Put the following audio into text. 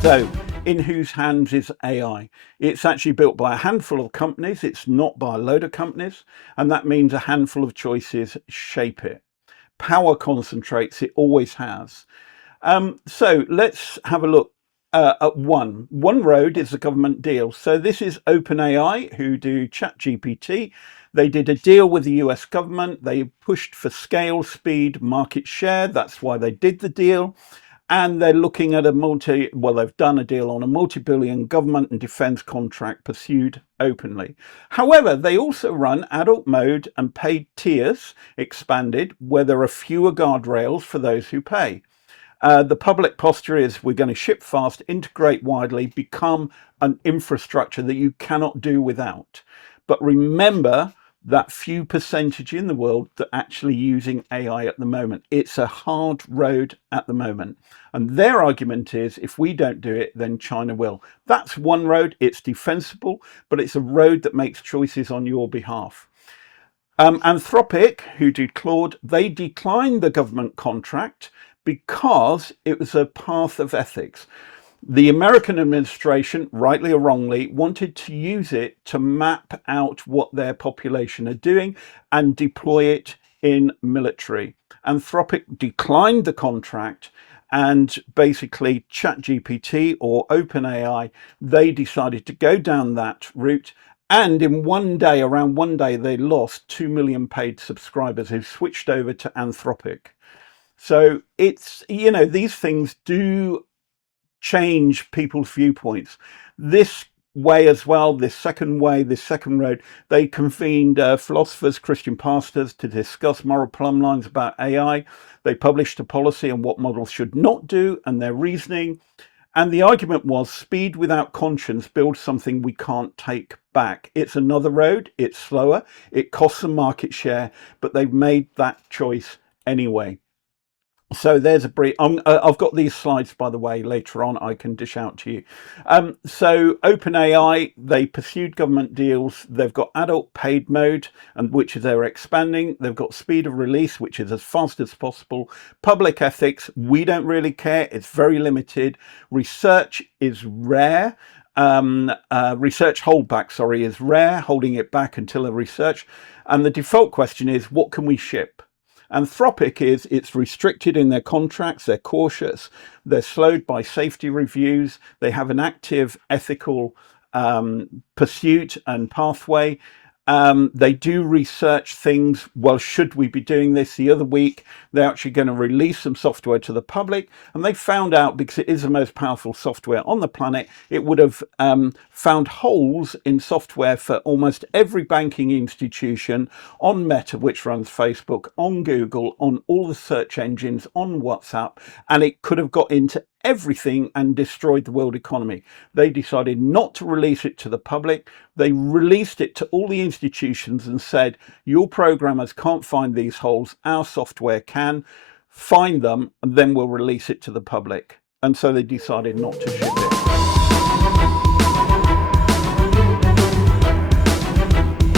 So, in whose hands is AI? It's actually built by a handful of companies. It's not by a load of companies. And that means a handful of choices shape it. Power concentrates, it always has. So let's have a look at one. One road is a government deal. So this is OpenAI, who do ChatGPT. They did a deal with the US government. They pushed for scale, speed, market share. That's why they did the deal. And they're looking at they've done a deal on a multi-billion government and defense contract pursued openly. However, they also run adult mode and paid tiers expanded, where there are fewer guardrails for those who pay. The public posture is we're going to ship fast, integrate widely, become an infrastructure that you cannot do without. But remember that few percentage in the world that are actually using AI at the moment. It's a hard road at the moment. And their argument is if we don't do it, then China will. That's one road. It's defensible, but it's a road that makes choices on your behalf. Anthropic, who did Claude, they declined the government contract because it was a path of ethics. The American administration, rightly or wrongly, wanted to use it to map out what their population are doing and deploy it in military. Anthropic declined the contract, and basically ChatGPT or OpenAI, they decided to go down that route. And in around one day, they lost 2 million paid subscribers who switched over to Anthropic. So it's, these things do change people's viewpoints. This way as well, this second road, they convened philosophers, Christian pastors to discuss moral plumb lines about AI. They published a policy on what models should not do and their reasoning. And the argument was speed without conscience builds something we can't take back. It's another road, it's slower, it costs them market share, but they've made that choice anyway. So there's a brief. I've got these slides, by the way, later on I can dish out to you. So OpenAI, they pursued government deals. They've got adult paid mode, and which is they're expanding. They've got speed of release, which is as fast as possible. Public ethics, we don't really care. It's very limited. Research is rare. Research holdback, is rare, holding it back until a research. And the default question is, what can we ship? Anthropic it's restricted in their contracts, they're cautious, they're slowed by safety reviews, they have an active ethical pursuit and pathway. They do research things. Well, should we be doing this? The other week, they're actually going to release some software to the public. And they found out, because it is the most powerful software on the planet, it would have found holes in software for almost every banking institution, on Meta, which runs Facebook, on Google, on all the search engines, on WhatsApp. And it could have got into everything and destroyed the world economy. They decided not to release it to the public. They released it to all the institutions and said, your programmers can't find these holes, our software can. Find them, and then we'll release it to the public. And so they decided not to ship it.